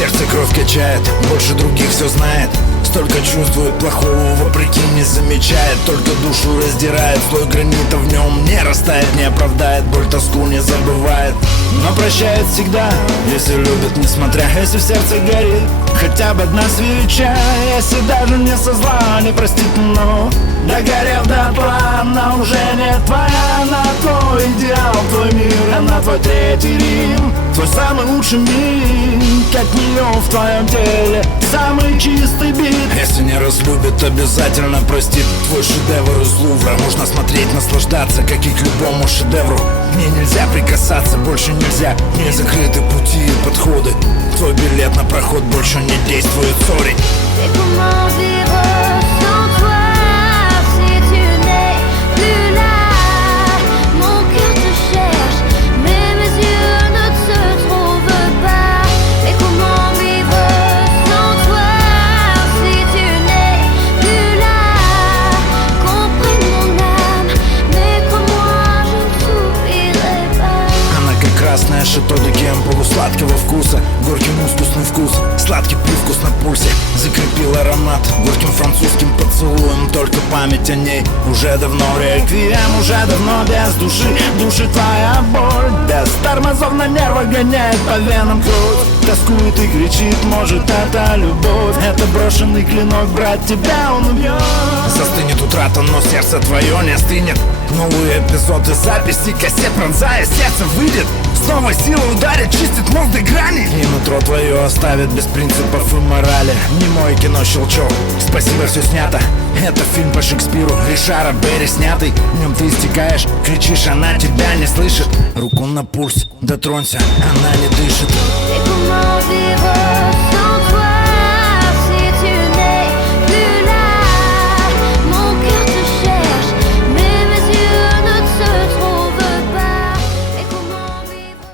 Сердце кровь качает, больше других все знает. Столько чувствует плохого, вопреки не замечает. Только душу раздирает, слой гранита в нем не растает Не оправдает, боль тоску не забывает. Но прощает всегда, если любит, несмотря Если в сердце горит. Хотя бы одна свеча Если даже не со зла, не простит, но Догорев до тла, она уже не твоя Она твой идеал, твой мир, она твой третий Рим. Твой самый лучший миг, как нее в твоем теле. Самый чистый бит. Если не разлюбит, обязательно простит. Твой шедевр из Лувра. Можно смотреть, наслаждаться, как и к любому шедевру. Мне нельзя прикасаться, больше нельзя. Мне закрыты пути и подходы. Твой билет на проход больше не действует, сори. Et comment красная шито декем полусладкого вкуса. Горький мускусный вкус, сладкий привкус на пульсе. Закрепил аромат горьким французским поцелуем. Только память о ней уже давно реквием. Уже давно без души, души твоя боль. Без тормозов на нервах гоняет по венам кровь Тоскует и кричит, может это любовь. Это брошенный клинок, брать тебя он убьет. Застынет утрата, но сердце твое не остынет. Новые эпизоды записи, кассет пронзая сердце выйдет Снова сила ударит, чистит мозг до грани. И нутро твое оставит без принципов и морали. Не мой кино щелчок, спасибо, все снято. Это фильм по Шекспиру, Ришара Берри снятый. В нем ты истекаешь, кричишь, она тебя не слышит. Руку на пульс, дотронься, она не дышит